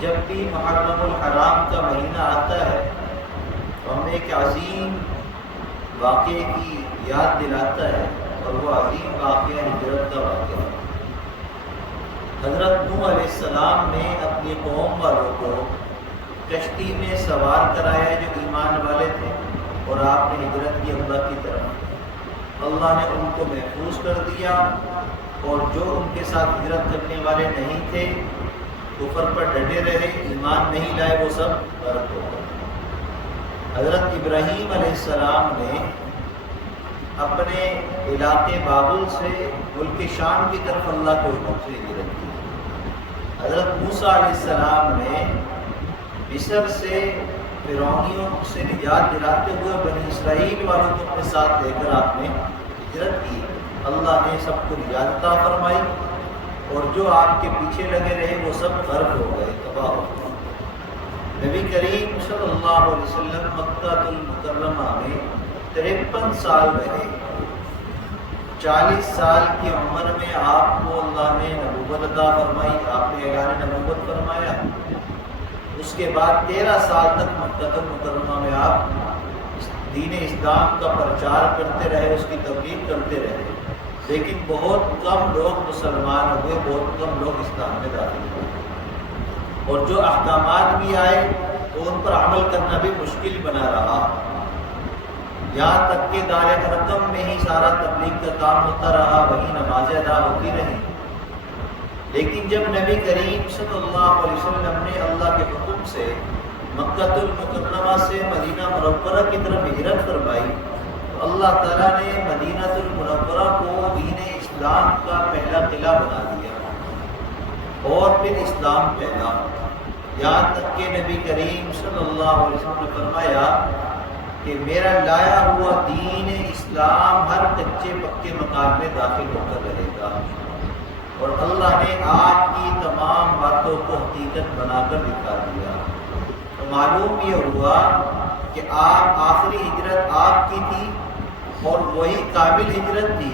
جب بھی محرم الحرام کا مہینہ آتا ہے تو ہمیں ایک عظیم واقعے کی یاد دلاتا ہے، اور وہ عظیم واقعہ ہجرت کا واقعہ ہے۔ حضرت نوح علیہ السلام نے اپنی قوم والوں کو کشتی میں سوار کرایا جو ایمان والے تھے، اور آپ نے ہجرت کی اللہ کی طرف۔ اللہ نے ان کو محفوظ کر دیا، اور جو ان کے ساتھ ہجرت کرنے والے نہیں تھے، کفر پر ڈٹے رہے، ایمان نہیں لائے، وہ سب غرق ہو گئے۔ حضرت ابراہیم علیہ السلام نے اپنے علاقے بابل سے ملک شام کی طرف اللہ کے حکم سے ہجرت کی۔ حضرت موسیٰ علیہ السلام نے مصر سے فرعونیوں سے نجات دلاتے ہوئے بنی اسرائیل والوں کو اپنے ساتھ لے کر آپ نے ہجرت کی۔ اللہ نے سب کو نجات عطا فرمائی، اور جو آپ کے پیچھے لگے رہے وہ سب غرق ہو گئے، تباہ ہو گئے۔ نبی کریم صلی اللہ علیہ وسلم مکہ المکرمہ میں 53 سال رہے۔ 40 سال کی عمر میں آپ کو اللہ نے نبوت عطا فرمائی، آپ نے اعلان نبوت فرمایا۔ اس کے بعد 13 سال تک مکہ المکرمہ میں آپ دین اسلام کا پرچار کرتے رہے، اس کی تبلیغ کرتے رہے، لیکن بہت کم لوگ مسلمان ہوئے، بہت کم لوگ اسلام میں داخل ہوئے، اور جو احکامات بھی آئے تو ان پر عمل کرنا بھی مشکل بنا رہا۔ یہاں تک کہ دار ارقم میں ہی سارا تبلیغ کا کام ہوتا رہا، وہیں نمازیں ادا ہوتی رہیں۔ لیکن جب نبی کریم صلی اللہ علیہ وسلم نے اللہ کے حکم سے مکہ المکرمہ سے مدینہ منورہ کی طرف ہجرت فرمائی، تو اللہ تعالیٰ نے مدینہ المنورہ کو دین اسلام کا پہلا قلعہ بنا دیا، اور پھر اسلام پھیلا، یہاں تک کہ نبی کریم صلی اللہ علیہ وسلم نے فرمایا کہ میرا لایا ہوا دین اسلام ہر کچے پکے مکان میں داخل ہو کر رہے گا، اور اللہ نے آپ کی تمام باتوں کو حقیقت بنا کر دکھا دیا۔ تو معلوم یہ ہوا کہ آپ آخری ہجرت آپ کی تھی، اور وہی قابل ہجرت تھی،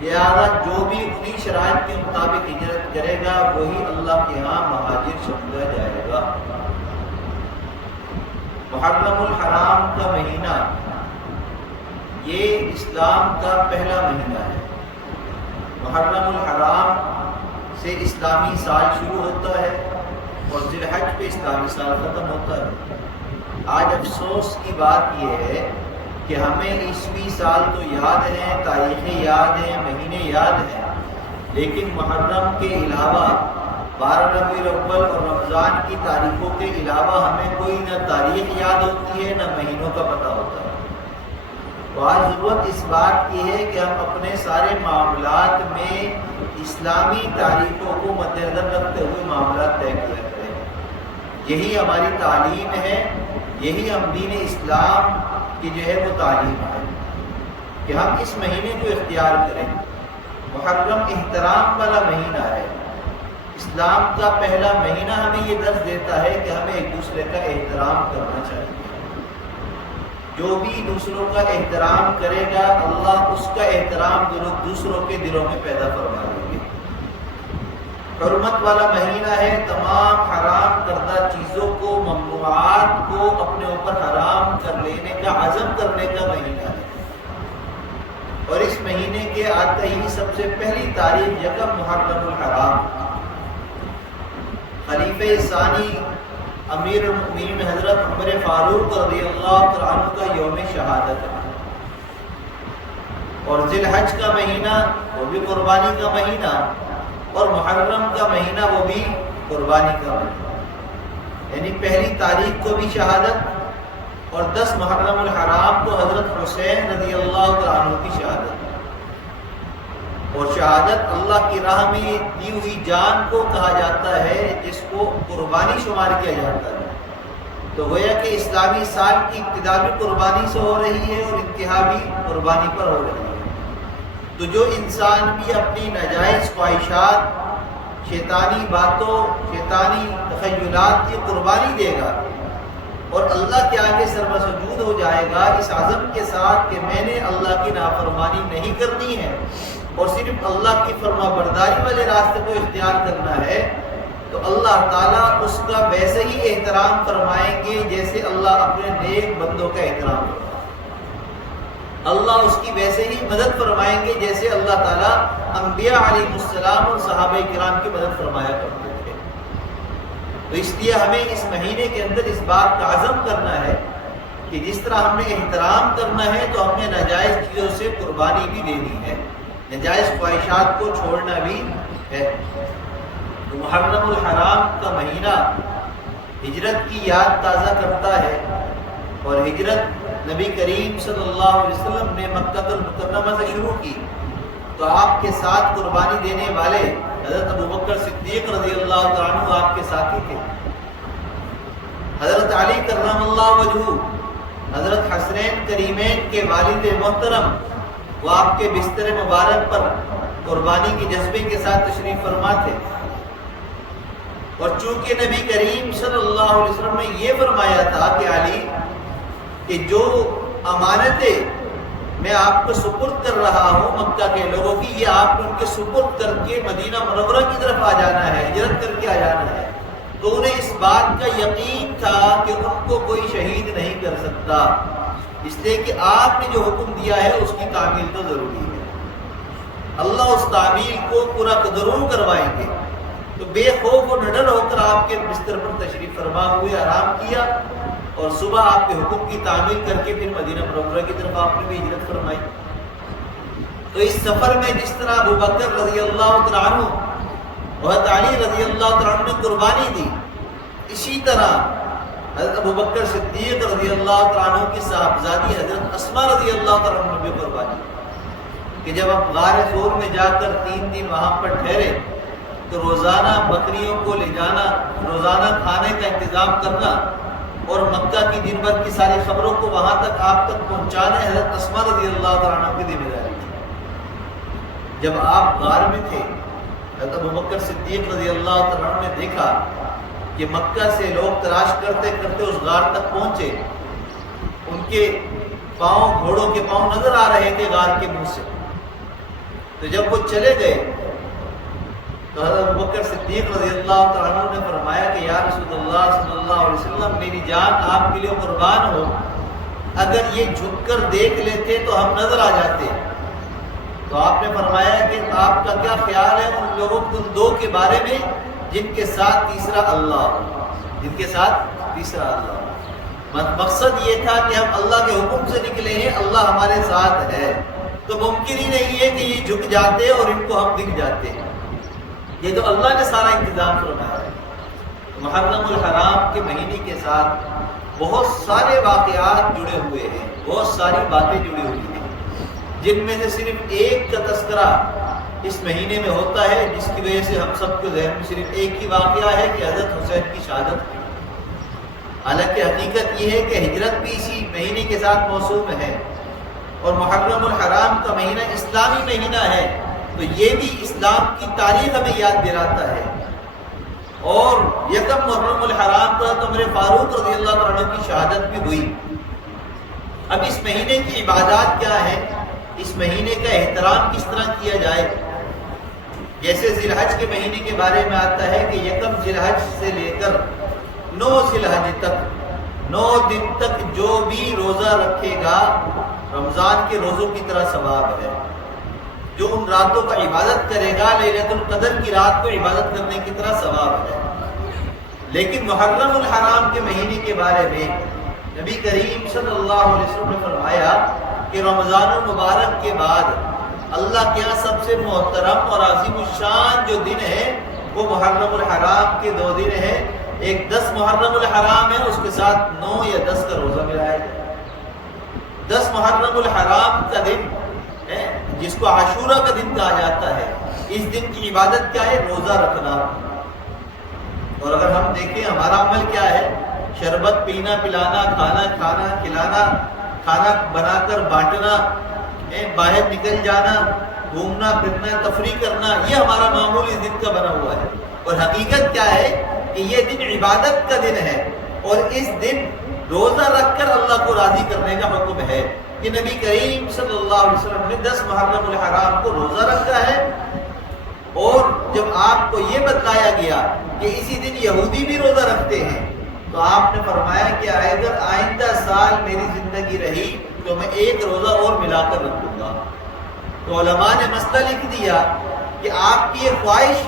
لہذا جو بھی انہی شرائط کے مطابق ہجرت کرے گا وہی اللہ کے ہاں مہاجر سمجھا جائے گا۔ محرم الحرام کا مہینہ یہ اسلام کا پہلا مہینہ ہے۔ محرم الحرام سے اسلامی سال شروع ہوتا ہے، اور ذی الحج پہ اسلامی سال ختم ہوتا ہے۔ آج افسوس کی بات یہ ہے کہ ہمیں عیسوی سال تو یاد ہیں، تاریخیں یاد ہیں، مہینے یاد ہیں، لیکن محرم کے علاوہ 12 ربیع الاول اور رمضان کی تاریخوں کے علاوہ ہمیں کوئی نہ تاریخ یاد ہوتی ہے، نہ مہینوں کا پتہ ہوتا ہے۔ تو آج ضرورت اس بات کی ہے کہ ہم اپنے سارے معاملات میں اسلامی تاریخوں کو مد نظر رکھتے ہوئے معاملات طے کیا کریں۔ یہی ہماری تعلیم ہے، یہی ہم دین اسلام کی جو ہے وہ تعلیم ہے کہ ہم اس مہینے کو اختیار کریں۔ محرم احترام والا مہینہ ہے، اسلام کا پہلا مہینہ ہمیں یہ درس دیتا ہے کہ ہمیں ایک دوسرے کا احترام کرنا چاہیے۔ جو بھی دوسروں کا احترام کرے گا اللہ اس کا احترام دوسروں کے دلوں میں پیدا فرما دیں گے۔ حرمت والا مہینہ ہے، تمام حرام کردہ چیزوں کو، ممنوعات کو اپنے اوپر حرام کر لینے کا عزم کرنے کا مہینہ ہے، اور اس مہینے کے آتے ہی سب سے پہلی تاریخ یکم محرم الحرام، خلیفہ ثانی امیر المؤمنین حضرت عمر فاروق رضی اللہ عنہ کا یوم شہادت ہے، اور ذی الحج کا مہینہ وہ بھی قربانی کا مہینہ، اور محرم کا مہینہ وہ بھی قربانی کا مہینہ، یعنی پہلی تاریخ کو بھی شہادت، اور 10 محرم الحرام کو حضرت حسین رضی اللہ عنہ کی شہادت، اور شہادت اللہ کی راہ میں دی ہوئی جان کو کہا جاتا ہے جس کو قربانی شمار کیا جاتا ہے۔ تو گویا کہ اسلامی سال کی ابتدا بھی قربانی سے ہو رہی ہے، اور انتہا بھی قربانی پر ہو رہی ہے۔ تو جو انسان بھی اپنی ناجائز خواہشات، شیطانی باتوں، شیطانی تخیلات کی قربانی دے گا، اور اللہ کے آگے سربسجود ہو جائے گا اس عزم کے ساتھ کہ میں نے اللہ کی نافرمانی نہیں کرنی ہے اور صرف اللہ کی فرما برداری والے راستے کو اختیار کرنا ہے، تو اللہ تعالیٰ اس کا ویسے ہی احترام فرمائیں گے جیسے اللہ اپنے نیک بندوں کا احترام فرمائے. اللہ اس کی ویسے ہی مدد فرمائیں گے جیسے اللہ تعالیٰ انبیاء علیہ السلام اور صحابہ کرام کی مدد فرمایا کرتے تھے. تو اس لیے ہمیں اس مہینے کے اندر اس بات کا عزم کرنا ہے کہ جس طرح ہم نے احترام کرنا ہے تو ہم نے ناجائز چیزوں سے قربانی بھی دینی ہے، ناجائز خواہشات کو چھوڑنا بھی ہے. تو محرم الحرام کا مہینہ ہجرت کی یاد تازہ کرتا ہے، اور ہجرت نبی کریم صلی اللہ علیہ وسلم نے مکہ المکرمہ سے شروع کی. تو آپ کے ساتھ قربانی دینے والے حضرت ابوبکر صدیق رضی اللہ تعالیٰ عنہ آپ کے ساتھی تھے. حضرت علی کرم اللہ وجہہ، حضرت حسنین کریمین کے والد محترم، وہ آپ کے بستر مبارک پر قربانی کے جذبے کے ساتھ تشریف فرما تھے. اور چونکہ نبی کریم صلی اللہ علیہ وسلم نے یہ فرمایا تھا کہ علی کہ جو امانتیں میں آپ کو سپرد کر رہا ہوں مکہ کے لوگوں کی، یہ آپ نے ان کے سپرد کر کے مدینہ منورہ کی طرف آ جانا ہے، ہجرت کر کے آ جانا ہے. تو انہیں اس بات کا یقین تھا کہ ان کو کوئی شہید نہیں کر سکتا، اس لیے کہ آپ نے جو حکم دیا ہے اس کی تعمیل تو ضروری ہے. اللہ اس تعمیل کو پورا ضرور کروائیں گے. تو بے خوف اور نڈر ہو کر آپ کے بستر پر تشریف فرما ہوئے آرام کیا، اور صبح آپ کے حکم کی تعمیل کر کے پھر مدینہ منورہ کی طرف آپ نے بھی ہجرت فرمائی. تو اس سفر میں جس طرح ابوبکر رضی اللہ تعالیٰ عنہ اور علی رضی اللہ تعالیٰ عنہ نے قربانی دی، اسی طرح حضرت ابوبکر صدیق رضی اللہ تعالیٰ عنہ کی صاحبزادی حضرت اسماء رضی اللہ تعالیٰ عنہ نے بھی قربانی کہ جب آپ غار ثور میں جا کر 3 دن وہاں پر ٹھہرے تو روزانہ بکریوں کو لے جانا، روزانہ کھانے کا انتظام کرنا اور مکہ کی دن بھر کی ساری خبروں کو وہاں تک آپ تک پہنچانا حضرت اسماء رضی اللہ تعالیٰ عنہ کی ذمہ داری تھی. جب آپ غار میں تھے، حضرت ابوبکر صدیق رضی اللہ تعالیٰ عنہ نے دیکھا کہ مکہ سے لوگ تلاش کرتے کرتے اس غار تک پہنچے. ان کے پاؤں، گھوڑوں کے پاؤں نظر آ رہے تھے غار کے منہ سے. تو جب وہ چلے گئے تو حضرت ابوبکر صدیق رضی اللہ تعالیٰ عنہ نے فرمایا کہ یا رسول اللہ صلی اللہ علیہ وسلم، میری جان آپ کے لیے قربان ہو، اگر یہ جھک کر دیکھ لیتے تو ہم نظر آ جاتے. تو آپ نے فرمایا کہ آپ کا کیا خیال ہے ان لوگوں ان 2 کے بارے میں جن کے ساتھ تیسرا اللہ، جن کے ساتھ تیسرا اللہ. مقصد یہ تھا کہ ہم اللہ کے حکم سے نکلے ہیں، اللہ ہمارے ساتھ ہے، تو ممکن ہی نہیں ہے کہ یہ جھک جاتے اور ان کو ہم دکھ جاتے. یہ تو اللہ نے سارا انتظام فرمایا ہے. محرم الحرام کے مہینے کے ساتھ بہت سارے واقعات جڑے ہوئے ہیں، بہت ساری باتیں جڑی ہوئی ہیں، جن میں سے صرف ایک کا تذکرہ اس مہینے میں ہوتا ہے، جس کی وجہ سے ہم سب کے ذہن میں صرف ایک ہی واقعہ ہے کہ حضرت حسین کی شہادت ہوئی. حالانکہ حقیقت یہ ہے کہ ہجرت بھی اسی مہینے کے ساتھ موسوم ہے، اور محرم الحرام کا مہینہ اسلامی مہینہ ہے، تو یہ بھی اسلام کی تاریخ ہمیں یاد دلاتا ہے. اور یکم محرم الحرام کا عمر فاروق رضی اللہ عنہ کی شہادت بھی ہوئی. اب اس مہینے کی عبادات کیا ہے، اس مہینے کا احترام کس طرح کیا جائے. جیسے ذی الحج کے مہینے کے بارے میں آتا ہے کہ یکم ذی الحج سے لے کر 9 ذی الحج تک 9 دن تک جو بھی روزہ رکھے گا رمضان کے روزوں کی طرح ثواب ہے. جو ان راتوں کا عبادت کرے گا لیلۃ القدر کی رات کو عبادت کرنے کی طرح ثواب ہے. لیکن محرم الحرام کے مہینے کے بارے میں نبی کریم صلی اللہ علیہ وسلم نے فرمایا کہ رمضان المبارک کے بعد اللہ کے یہاں سب سے محترم اور عظیم الشان جو دن ہے وہ محرم الحرام کے 2 دن ہیں. ایک 10 محرم الحرام ہے، اس کے ساتھ 9 یا 10 کا روزہ ملایا جائے. 10 محرم الحرام کا دن ہے جس کو عاشورہ کا دن کہا جاتا ہے. اس دن کی عبادت کیا ہے؟ روزہ رکھنا. اور اگر ہم دیکھیں ہمارا عمل کیا ہے، شربت پینا پلانا، کھانا کھانا کھلانا، کھانا بنا کر بانٹنا، باہر نکل جانا، گھومنا پھرنا، تفریح کرنا، یہ ہمارا معمول اس دن کا بنا ہوا ہے. اور حقیقت کیا ہے کہ یہ دن عبادت کا دن ہے، اور اس دن روزہ رکھ کر اللہ کو راضی کرنے کا حکم ہے. کہ نبی کریم صلی اللہ علیہ وسلم نے 10 محرم الحرام کو روزہ رکھا ہے، اور جب آپ کو یہ بتلایا گیا کہ اسی دن یہودی بھی روزہ رکھتے ہیں، تو آپ نے فرمایا کہ اگر آئندہ سال میری زندگی رہی تو میں ایک روزہ اور ملا کر رکھوں گا۔ تو علماء نے مسئلہ لکھ دیا کہ آپ کی یہ خواہش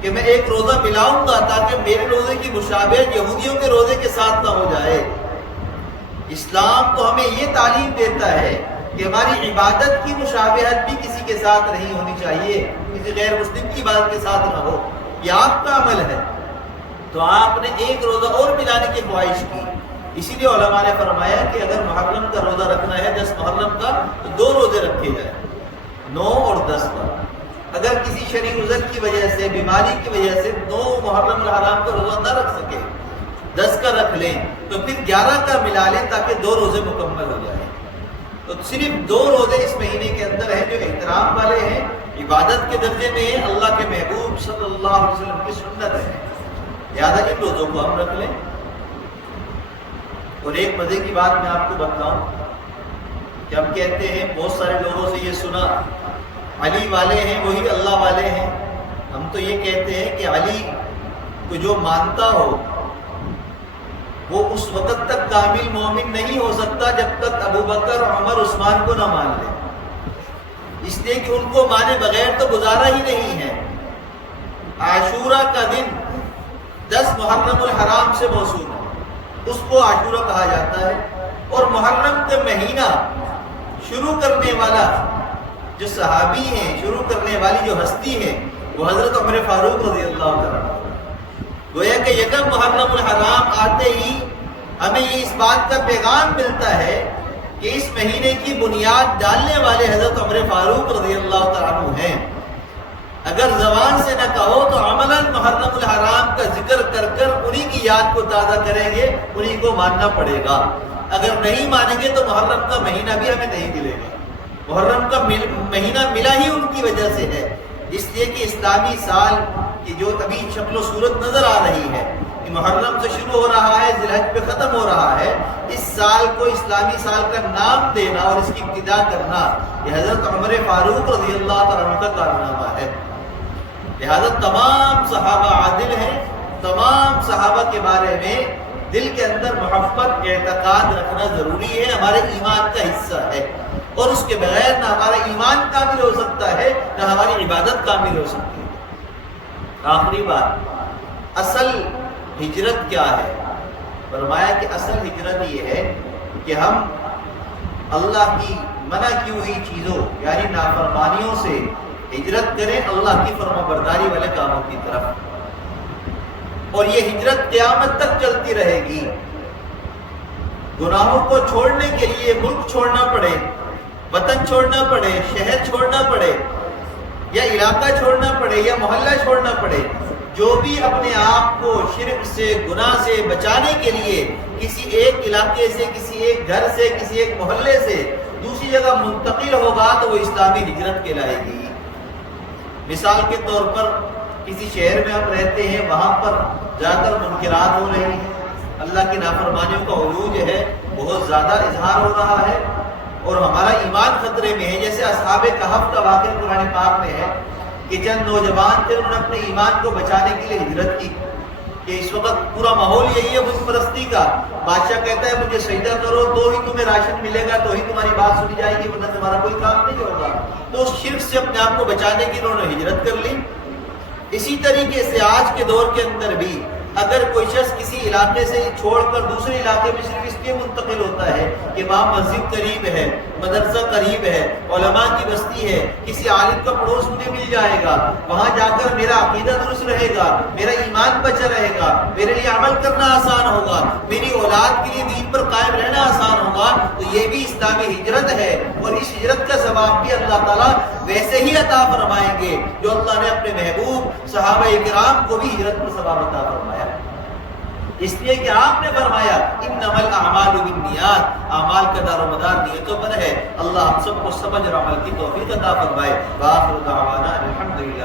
کہ میں ایک روزہ ملاؤں گا تاکہ میرے روزے کی مشابہت یہودیوں کے روزے کے ساتھ نہ ہو جائے۔ اسلام تو ہمیں یہ تعلیم دیتا ہے کہ ہماری عبادت کی مشابہت بھی کسی کے ساتھ نہیں ہونی چاہیے، کسی غیر مسلم کی عبادت کے ساتھ نہ ہو، یہ آپ کا عمل ہے۔ تو آپ نے ایک روزہ اور ملانے کی خواہش کی، اسی لیے علماء نے فرمایا کہ اگر محرم کا روزہ رکھنا ہے 10 محرم کا تو 2 روزے رکھے جائیں، 9 اور 10 کا۔ اگر کسی شرعی عذر کی وجہ سے، بیماری کی وجہ سے 9 محرم الحرام کا روزہ نہ رکھ سکے، 10 کا رکھ لیں تو پھر 11 کا ملا لیں تاکہ 2 روزے مکمل ہو جائیں۔ تو صرف 2 روزے اس مہینے کے اندر ہیں جو احترام والے ہیں، عبادت کے درجے میں ہیں، اللہ کے محبوب صلی اللہ علیہ وسلم کی سنت ہے، لہٰذا ان روزوں کو ہم رکھ لیں۔ اور ایک مزے کی بات میں آپ کو بتاؤں کہ ہم کہتے ہیں، بہت سارے لوگوں سے یہ سنا، علی والے ہیں وہی اللہ والے ہیں۔ ہم تو یہ کہتے ہیں کہ علی کو جو مانتا ہو وہ اس وقت تک کامل مومن نہیں ہو سکتا جب تک ابو بکر، عمر، عثمان کو نہ مان لے، اس لیے کہ ان کو مانے بغیر تو گزارا ہی نہیں ہے۔ عاشورہ کا دن 10 محرم الحرام سے موصول ہے، اس کو عاشورہ کہا جاتا ہے۔ اور محرم کا مہینہ شروع کرنے والا جو صحابی ہیں، شروع کرنے والی جو ہستی ہے، وہ حضرت عمر فاروق رضی اللہ عنہ۔ گویا کہ یکم محرم الحرام آتے ہی ہمیں یہ اس بات کا پیغام ملتا ہے کہ اس مہینے کی بنیاد ڈالنے والے حضرت عمر فاروق رضی اللہ عنہ ہیں۔ اگر زبان سے نہ کہو تو عملاً محرم الحرام کا ذکر کر کر انہی کی یاد کو تازہ کریں گے، انہی کو ماننا پڑے گا۔ اگر نہیں مانیں گے تو محرم کا مہینہ بھی ہمیں نہیں ملے گا۔ محرم کا مہینہ ملا ہی ان کی وجہ سے ہے، اس لیے کہ اسلامی سال کی جو ابھی شکل و صورت نظر آ رہی ہے کہ محرم سے شروع ہو رہا ہے، ذی الحج پہ ختم ہو رہا ہے، اس سال کو اسلامی سال کا نام دینا اور اس کی ابتدا کرنا یہ حضرت عمر فاروق رضی اللہ عنہ کا کارنامہ ہے۔ لہذا تمام صحابہ عادل ہیں، تمام صحابہ کے بارے میں دل کے اندر محبت، اعتقاد رکھنا ضروری ہے، ہمارے ایمان کا حصہ ہے، اور اس کے بغیر نہ ہمارا ایمان کامل ہو سکتا ہے نہ ہماری عبادت کامل ہو سکتی ہے۔ آخری بات، اصل ہجرت کیا ہے؟ فرمایا کہ اصل ہجرت یہ ہے کہ ہم اللہ کی منع کی ہوئی چیزوں یعنی نافرمانیوں سے ہجرت کریں اللہ کی فرما برداری والے کاموں کی طرف، اور یہ ہجرت قیامت تک چلتی رہے گی۔ گناہوں کو چھوڑنے کے لیے ملک چھوڑنا پڑے، وطن چھوڑنا پڑے، شہر چھوڑنا پڑے، یا علاقہ چھوڑنا پڑے، یا محلہ چھوڑنا پڑے، جو بھی اپنے آپ کو شرک سے، گناہ سے بچانے کے لیے کسی ایک علاقے سے، کسی ایک گھر سے، کسی ایک محلے سے دوسری جگہ منتقل ہوگا تو وہ اسلامی ہجرت کہلائے گی۔ مثال کے طور پر کسی شہر میں ہم رہتے ہیں، وہاں پر جا کر منکرات ہو رہی ہیں، اللہ کی نافرمانیوں کا عروج ہے، بہت زیادہ اظہار ہو رہا ہے، اور ہمارا ایمان خطرے میں ہے۔ جیسے اصحاب کہف کا واقعہ قرآن پاک میں ہے کہ چند نوجوان تھے، انہوں نے اپنے ایمان کو بچانے کے لیے ہجرت کی، کہ اس وقت پورا ماحول یہی ہے بت پرستی کا۔ بادشاہ کہتا ہے مجھے سجدہ کرو تو ہی تمہیں راشن ملے گا، تو ہی تمہاری بات سنی جائے گی، ورنہ تمہارا کوئی کام نہیں ہوگا۔ تو اس شرک سے اپنے آپ کو بچانے کی انہوں نے ہجرت کر لی۔ اسی طریقے سے آج کے دور کے اندر بھی اگر کوئی شخص کسی علاقے سے چھوڑ کر دوسرے علاقے میں صرف اس لیے منتقل ہوتا ہے کہ وہاں مسجد قریب ہے، مدرسہ قریب ہے، علماء کی بستی ہے، کسی عالم کا پڑوس مجھے مل جائے گا، وہاں جا کر میرا عقیدہ درست رہے گا، میرا ایمان بچا رہے گا، میرے لیے عمل کرنا آسان ہوگا، میری اولاد کے لیے دین پر قائم رہنا آسان ہوگا، تو یہ بھی اسلامی ہجرت ہے، اور اس ہجرت کا ثواب بھی اللہ تعالیٰ ویسے ہی عطا فرمائیں گے جو اللہ نے اپنے محبوب صحابہ کرام کو بھی ہجرت پر ثواب عطا فرمایا۔ اس لیے کہ آپ نے فرمایا انما الاعمال بالنیات، اعمال کا دار و مدار نیتوں پر ہے۔ اللہ ہم سب کو سمجھ اور عمل کی توفیق عطا فرمائے۔ وآخر دعوانا الحمدللہ۔